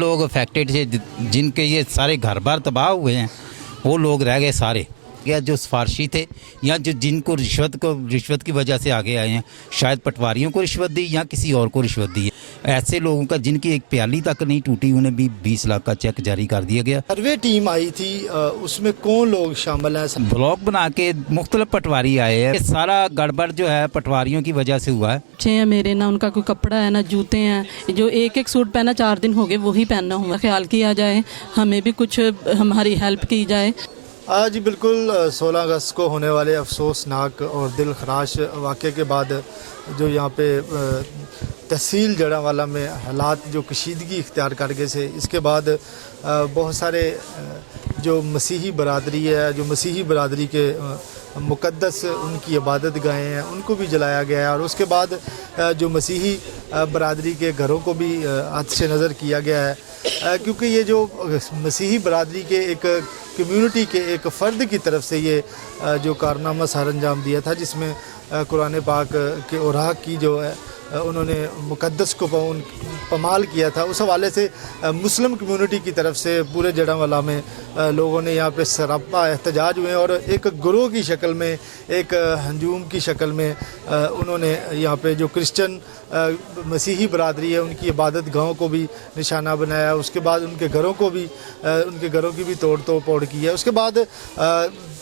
लोग अफेक्टेड थे जिनके ये सारे घर बार तबाह हुए हैं, वो लोग रह गए सारे, या जो सिफारशी थे या जो जिनको रिश्वत की वजह से आगे आए हैं, शायद पटवारियों को रिश्वत दी या किसी और को रिश्वत दी है। ऐसे लोगों का जिनकी एक प्याली तक नहीं टूटी, उन्हें भी 20 लाख का चेक जारी कर दिया गया। सर्वे टीम आई थी, उसमें कौन लोग शामिल हैं? ब्लॉक बना के मुख्तलिफ पटवारी आए हैं। ये सारा गड़बड़ जो है पटवारियों की वजह से हुआ है। अच्छे हैं मेरे, ना उनका कोई कपड़ा है ना जूते हैं, जो एक एक सूट पहना 4 दिन हो गए वही पहनना हुआ। ख्याल किया जाए, हमें भी कुछ हमारी हेल्प की जाए। आज बिल्कुल 16 अगस्त को होने वाले अफसोसनाक और दिल खराश वाक़े के बाद जो यहाँ पे तहसील जड़ावाला में हालात जो कशीदगी इख्तियार कर गए थे, इसके बाद बहुत सारे जो मसीही बरादरी है, जो मसीही बरादरी के मुक़द्दस उनकी इबादत गाहें हैं, उनको भी जलाया गया है। और उसके बाद जो मसीही बरादरी के घरों को भी हद नज़र किया गया है, क्योंकि ये जो मसीही बरादरी के एक कम्युनिटी के एक फ़र्द की तरफ से ये जो कारनामा सर अंजाम दिया था, जिसमें कुरान पाक के औराक की जो है उन्होंने मुक़द्दस को पमाल किया था, उस हवाले से मुस्लिम कम्युनिटी की तरफ से पूरे जड़ावाला में लोगों ने यहाँ पे सरापा एहतजाज हुए और एक गिरोह की शक्ल में, एक हंजूम की शक्ल में उन्होंने यहाँ पे जो क्रिश्चियन मसीही बरादरी है उनकी इबादत गाहों को भी निशाना बनाया। उसके बाद उनके घरों की भी तोड़ पोड़ की है। उसके बाद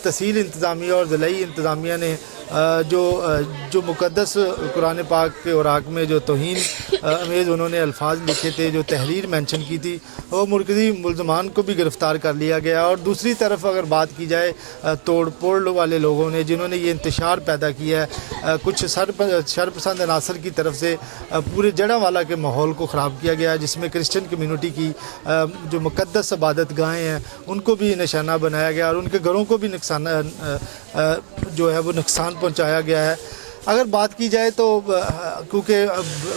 तहसील इंतज़ामिया और ज़िलाई इंतज़ामिया ने जो मुक़द्दस कुरान पाक के औराक में जो तौहीन अमेज़ उन्होंने अल्फाज लिखे थे, जो तहरीर मेंशन की थी, वो मुर्तदी मुल्ज़मान को भी गिरफ़्तार कर लिया गया। और दूसरी तरफ अगर बात की जाए तोड़ पोड़ वाले लोगों ने जिन्होंने ये इंतशार पैदा किया है, कुछ शरपसंद अनासर की तरफ से पूरे जड़ावाला के माहौल को ख़राब किया गया, जिसमें क्रिश्चियन कम्यूनिटी की जो मुक़द्दस इबादत गाहें हैं उनको भी निशाना बनाया गया और उनके घरों को भी नुकसान जो है वो नुकसान पहुंचाया गया है। अगर बात की जाए तो क्योंकि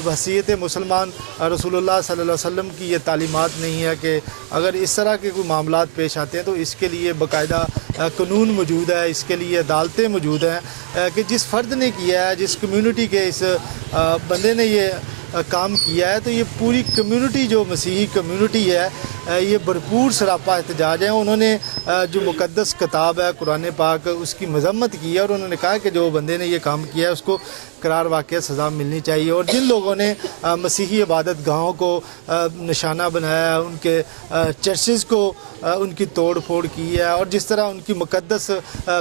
वसीयत मुसलमान रसूलुल्लाह सल्लल्लाहु अलैहि वसल्लम की ये तालीमात नहीं है कि अगर इस तरह के कोई मामलात पेश आते हैं तो इसके लिए बाकायदा कानून मौजूद है, इसके लिए अदालतें मौजूद हैं कि जिस फ़र्द ने किया है, जिस कम्यूनिटी के इस बंदे ने ये काम किया है, तो ये पूरी कम्युनिटी जो मसीही कम्युनिटी है, ये भरपूर सरापा एहतजाज है। उन्होंने जो मुक़द्दस किताब है कुरान पाक, उसकी मज़म्मत की है और उन्होंने कहा कि जो बंदे ने ये काम किया है उसको करार वाक़या सज़ा मिलनी चाहिए। और जिन लोगों ने मसीही इबादत गाहों को निशाना बनाया, उनके चर्चेज़ को उनकी तोड़ फोड़ की है और जिस तरह उनकी मुक़द्दस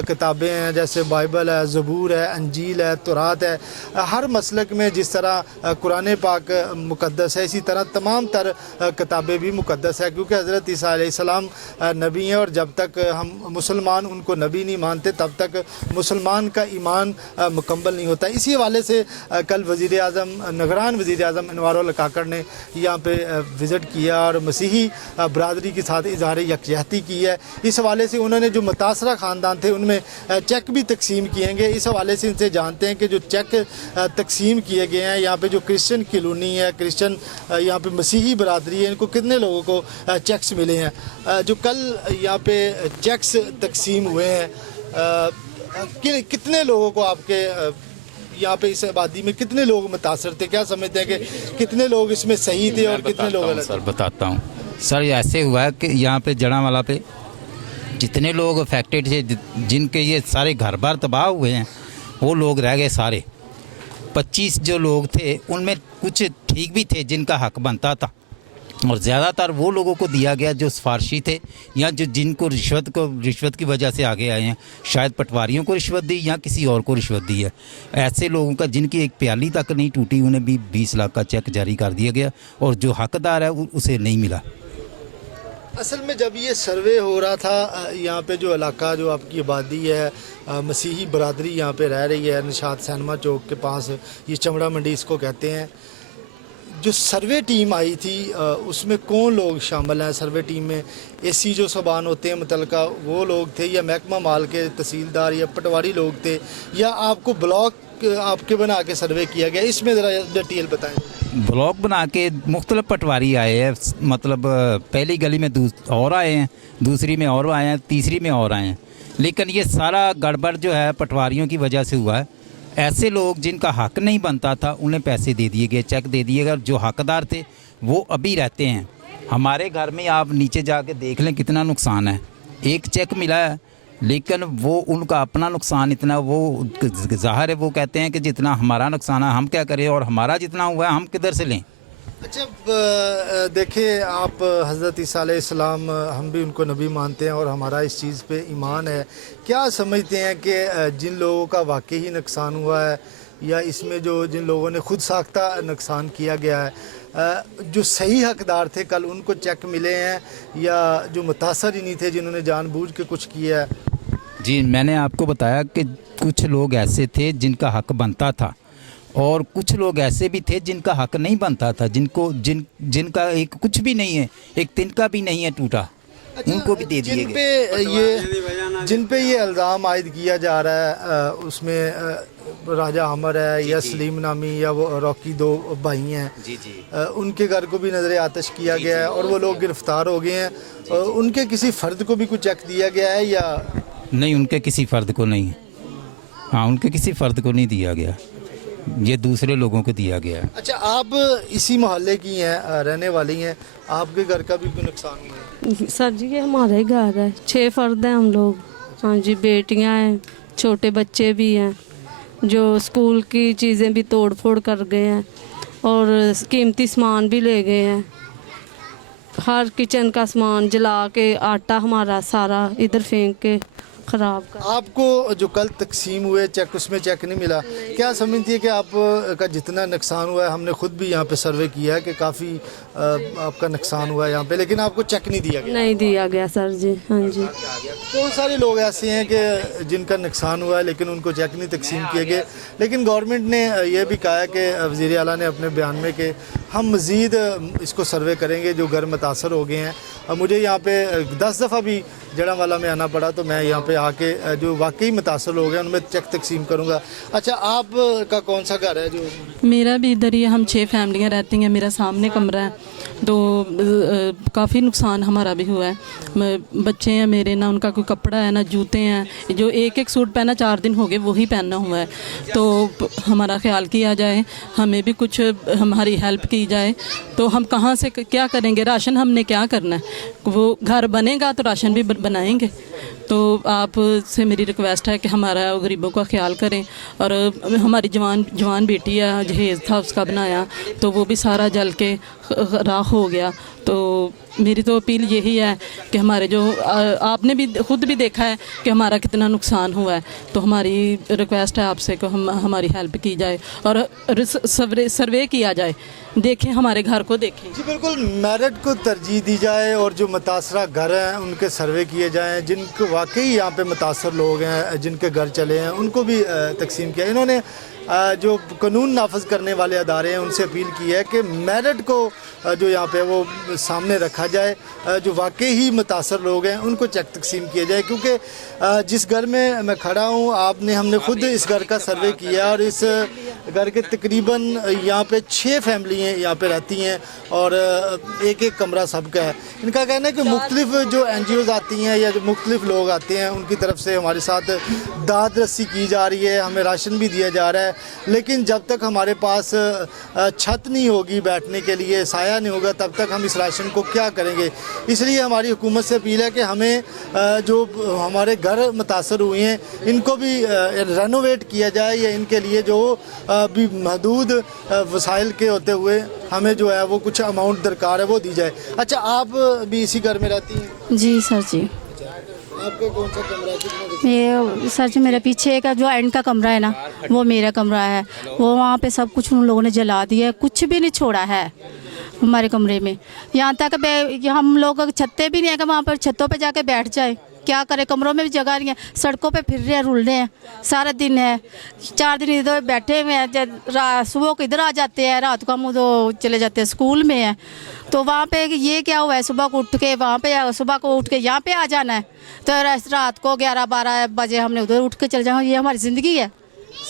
किताबें हैं, जैसे बाइबल है, ज़बूर है, अंजील है, तौरात है, हर मसलक में जिस तरह कुरान पाक मुक़द्दस है, इसी तरह तमाम तर किताबें भी मुक़द्दस है, क्योंकि हज़रत ईसा अलैहिस्सलाम नबी हैं और जब तक हम मुसलमान उनको नबी नहीं मानते तब तक मुसलमान का ईमान मुकम्मल नहीं होता। इसी हवाले से कल वज़ीर आज़म निगरान वज़ीर आज़म अनवारुल काकड़ ने यहाँ पे विज़िट किया और मसीही बरादरी के साथ इज़हार यकजहती की है। इस हवाले से उन्होंने जो मुतासरा ख़ानदान थे उनमें चेक भी तकसीम किए गए। इस हवाले से इनसे जानते हैं कि जो चेक तकसीम किए गए हैं, यहाँ पे जो क्रिश्चियन कॉलोनी है, क्रिश्चियन यहाँ पे मसीही बरादरी है, इनको कितने लोगों को चेक्स मिले हैं। जो कल यहाँ पे चेक्स तकसीम हुए हैं, कितने लोगों को आपके यहाँ पे इस आबादी में कितने लोग मुतासर थे? क्या समझते हैं कि कितने लोग इसमें सही थे और कितने लोग गलत? सर बताता हूँ सर, ऐसे हुआ है कि यहाँ पे जड़ावाला पे जितने लोग अफेक्टेड थे जिनके ये सारे घर बार तबाह हुए हैं, वो लोग रह गए सारे। 25 जो लोग थे उनमें कुछ ठीक भी थे जिनका हक बनता था और ज़्यादातर वो लोगों को दिया गया जो सिफारशी थे या जो जिनको रिश्वत की वजह से आगे आए हैं, शायद पटवारियों को रिश्वत दी या किसी और को रिश्वत दी है। ऐसे लोगों का जिनकी एक प्याली तक नहीं टूटी, उन्हें भी 20 लाख का चेक जारी कर दिया गया और जो हकदार है उसे नहीं मिला। असल में जब ये सर्वे हो रहा था, यहाँ पे जो इलाका जो आपकी आबादी है, मसीही बरादरी यहाँ पे रह रही है, निशात सैनमा चौक के पास, ये चमड़ा मंडी इसको कहते हैं। जो सर्वे टीम आई थी उसमें कौन लोग शामिल हैं? सर्वे टीम में एसी जो सबान होते हैं मुतलका वो लोग थे, या महकमा माल के तहसीलदार या पटवारी लोग थे, या आपको ब्लॉक आपके बना के सर्वे किया गया? इसमें ज़रा डिटेल बताएं। ब्लॉक बना के मुख्तलिफ पटवारी आए हैं, मतलब पहली गली में और आए हैं, दूसरी में और आए हैं, तीसरी में और आए हैं, लेकिन ये सारा गड़बड़ जो है पटवारियों की वजह से हुआ है। ऐसे लोग जिनका हक नहीं बनता था उन्हें पैसे दे दिए गए, चेक दे दिए गए, जो हकदार थे वो अभी रहते हैं हमारे घर में आप नीचे जाके देख लें कितना नुकसान है। एक चेक मिला है, लेकिन वो उनका अपना नुकसान इतना, वो ज़ाहिर है वो कहते हैं कि जितना हमारा नुकसान है हम क्या करें, और हमारा जितना हुआ है हम किधर से लें। अच्छा, देखिए आप हज़रत ईसा अलैहिस्सलाम, हम भी उनको नबी मानते हैं और हमारा इस चीज़ पे ईमान है। क्या समझते हैं कि जिन लोगों का वाकई ही नुकसान हुआ है, या इसमें जो जिन लोगों ने खुद साख्ता नुकसान किया गया है, जो सही हकदार थे कल उनको चेक मिले हैं, या जो मुतासर ही नहीं थे जिन्होंने जानबूझ के कुछ किया है? जी, मैंने आपको बताया कि कुछ लोग ऐसे थे जिनका हक बनता था, और कुछ लोग ऐसे भी थे जिनका हक नहीं बनता था, जिनका एक कुछ भी नहीं है, एक तिनका भी नहीं है टूटा, उनको भी दे दिए गए। जिन पे ये इल्ज़ाम आयद किया जा रहा है, उसमें राजा आमर है या सलीम नामी या वो रॉकी, दो भाई हैं, जी जी, उनके घर को भी नजर आतिश किया गया है और वो लोग गिरफ्तार हो गए हैं। उनके किसी फ़र्द को भी कुछ चेक दिया गया है या नहीं? उनके किसी फ़र्द को नहीं, हाँ उनके किसी फ़र्द को नहीं दिया गया, ये दूसरे लोगों को दिया गया है। अच्छा, आप इसी मोहल्ले की हैं, रहने वाली हैं, आपके घर का भी कोई नुकसान हुआ है? सर जी ये हमारा ही घर है, 6 फर्द हैं हम लोग। हाँ जी, बेटियां हैं, छोटे बच्चे भी हैं, जो स्कूल की चीज़ें भी तोड़ फोड़ कर गए हैं और कीमती सामान भी ले गए हैं। हर किचन का सामान जला के, आटा हमारा सारा इधर फेंक के ख़राब कर। आपको जो कल तकसीम हुए चेक, उसमें चेक नहीं मिला, क्या समझती है कि आपका जितना नुकसान हुआ है, हमने खुद भी यहाँ पे सर्वे किया है कि काफ़ी आपका नुकसान हुआ है यहाँ पे, लेकिन आपको चेक नहीं दिया गया? नहीं दिया गया सर जी। हाँ जी, बहुत सारे लोग ऐसे हैं कि जिनका नुकसान हुआ है लेकिन उनको चेक नहीं तकसीम किए गए। लेकिन गवर्नमेंट ने यह भी कहा है कि वज़ीर आला ने अपने बयान में कि हम मज़ीद इसको सर्वे करेंगे जो घर मुतासर हो गए हैं। अब मुझे यहाँ पे 10 दफ़ा भी जड़ावाला में आना पड़ा, तो मैं यहाँ पे आके जो वाकई मुतासर लोग हैं उनमें चेक तकसीम करूँगा। अच्छा, आपका कौन सा घर है? जो मेरा भी इधर ही है, हम 6 फैमिलियाँ रहती हैं, मेरा सामने कमरा है, तो काफ़ी नुकसान हमारा भी हुआ है। बच्चे हैं मेरे, ना उनका कोई कपड़ा है ना जूते हैं, जो एक सूट पहना 4 दिन हो गए वही पहनना हुआ है। तो हमारा ख्याल किया जाए, हमें भी कुछ हमारी हेल्प की जाए। तो हम कहाँ से क्या करेंगे? राशन हमने क्या करना है? वो घर बनेगा तो राशन भी बनाएंगे। तो आप से मेरी रिक्वेस्ट है कि हमारा गरीबों का ख्याल करें। और हमारी जवान बेटी है, जहेज़ था उसका बनाया, तो वो भी सारा जल के राख हो गया। तो मेरी तो अपील यही है कि हमारे जो आपने भी खुद भी देखा है कि हमारा कितना नुकसान हुआ है, तो हमारी रिक्वेस्ट है आपसे कि हमारी हेल्प की जाए और सर्वे किया जाए, देखें हमारे घर को देखें। जी बिल्कुल, मेरिट को तरजीह दी जाए और जो मुतासरा घर हैं उनके सर्वे किए जाएँ। जिनको वाकई यहाँ पे मुतासर लोग हैं, जिनके घर चले हैं, उनको भी तकसीम किया। इन्होंने जो कानून नाफज करने वाले अदारे हैं उनसे अपील की है कि मेरिट को जो यहाँ पे वो सामने रखा जाए, जो वाकई ही मुतासर लोग हैं उनको चेक तकसीम किया जाए। क्योंकि जिस घर में मैं खड़ा हूँ, हमने खुद इस घर का सर्वे किया और इस घर के तकरीबन यहाँ पे 6 फैमिलियाँ यहाँ पे रहती हैं और एक कमरा सबका है। इनका कहना है कि मुख्तलिफ जो NGOs आती हैं या जो मुख्तलिफ लोग आते हैं उनकी तरफ से हमारे साथ दाद रस्सी की जा रही है, हमें राशन भी दिया जा रहा है, लेकिन जब तक हमारे पास छत नहीं होगी बैठने के लिए, साया नहीं होगा, तब तक हम इस राशन को क्या करेंगे। इसलिए हमारी हुकूमत से अपील है कि हमें जो हमारे घर मुतासर हुए हैं इनको भी रेनोवेट किया जाए, या इनके लिए जो भी महदूद वसाइल के होते हुए हमें जो है वो कुछ अमाउंट दरकार है वो दी जाए। अच्छा, आप भी इसी घर में रहती हैं? जी सर जी। आपका कौन सा कमरा है? ये सर जी मेरे पीछे का जो एंड का कमरा है ना, वो मेरा कमरा है। वो वहाँ पे सब कुछ उन लोगों ने जला दिया है, कुछ भी नहीं छोड़ा है हमारे कमरे में। यहाँ तक हम लोग छत्ते भी नहीं है कि वहाँ पर छतों पे जाके बैठ जाए, क्या करें? कमरों में भी जगह नहीं है, सड़कों पे फिर रहे हैं, रुल रहे हैं सारा दिन है। 4 दिन इधर बैठे हुए हैं, सुबह को इधर आ जाते हैं, रात को हम तो चले जाते हैं, स्कूल में है। तो वहाँ पे ये क्या हुआ है, सुबह को उठ के वहाँ पे, सुबह को उठ के यहाँ पे आ जाना है, तो रात को 11-12 बजे हमने उधर उठ के चले जाना। ये हमारी ज़िंदगी है।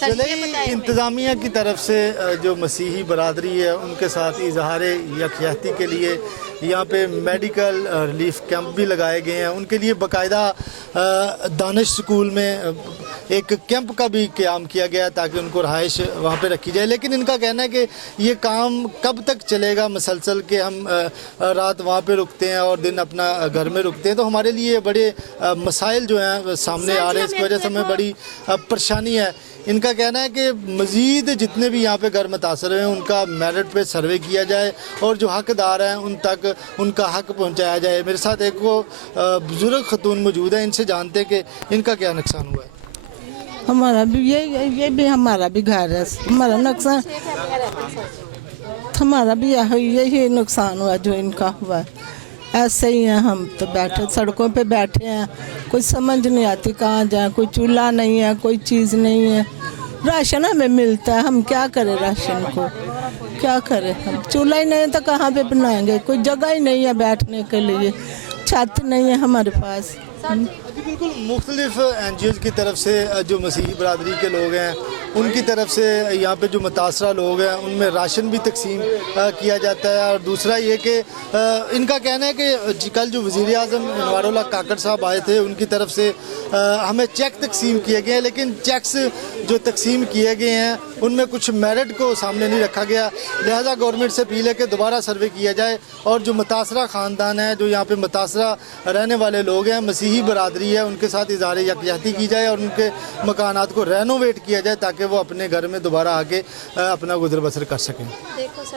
इंतज़ामिया की तरफ से जो मसीही बरादरी है उनके साथ इजहार यकजहती के लिए यहाँ पे मेडिकल रिलीफ कैंप भी लगाए गए हैं। उनके लिए बाकायदा दानिश स्कूल में एक कैंप का भी क़याम किया गया ताकि उनको रहाइश वहाँ पे रखी जाए। लेकिन इनका कहना है कि ये काम कब तक चलेगा मुसलसल, के हम रात वहाँ पे रुकते हैं और दिन अपना घर में रुकते हैं, तो हमारे लिए बड़े मसाइल जो हैं सामने आ रहे हैं। इसकी वजह से हमें बड़ी परेशानी है। इनका कहना है कि मज़ीद जितने भी यहाँ पे घर मुतासर हैं उनका मेरिट पे सर्वे किया जाए और जो हकदार हैं उन तक उनका हक पहुँचाया जाए। मेरे साथ एक वो बुज़ुर्ग खतून मौजूद है, इनसे जानते हैं कि इनका क्या नुकसान हुआ है। हमारा भी ये भी हमारा भी घर है, हमारा नुकसान हमारा भी यही नुकसान हुआ जो इनका हुआ है। ऐसे ही हैं, हम तो बैठे सड़कों पे बैठे हैं, कुछ समझ नहीं आती कहाँ जाए, कोई चूल्हा नहीं है, कोई चीज़ नहीं है। राशन हमें मिलता है, हम क्या करें, राशन को क्या करें, हम चूल्हा ही नहीं है तो कहाँ पे बनाएंगे, कोई जगह ही नहीं है बैठने के लिए, छत नहीं है हमारे पास। बिल्कुल मुख्तलिफ NGOs की तरफ से जो मसीही बरादरी के लोग हैं उनकी तरफ से यहाँ पे जो मुतासरा लोग हैं उनमें राशन भी तकसीम किया जाता है। और दूसरा ये कि इनका कहना है कि कल जो वज़ीर आज़म अनवारुल्लाह काकड़ साहब आए थे उनकी तरफ से हमें चेक तकसीम किए गए हैं, लेकिन चेक्स जो तकसीम किए गए हैं उनमें कुछ मेरिट को सामने नहीं रखा गया। लिहाजा गवर्नमेंट से अपील है कि दोबारा सर्वे किया जाए और जो मुतासरा ख़ानदान है, जो यहाँ पे मुतासरा रहने वाले लोग हैं, मसीही बरादरी है, उनके साथ इज़हार यकजहती की जाए और उनके मकानात को रेनोवेट किया जाए ताकि वो अपने घर में दोबारा आके अपना गुजर बसर कर सकें।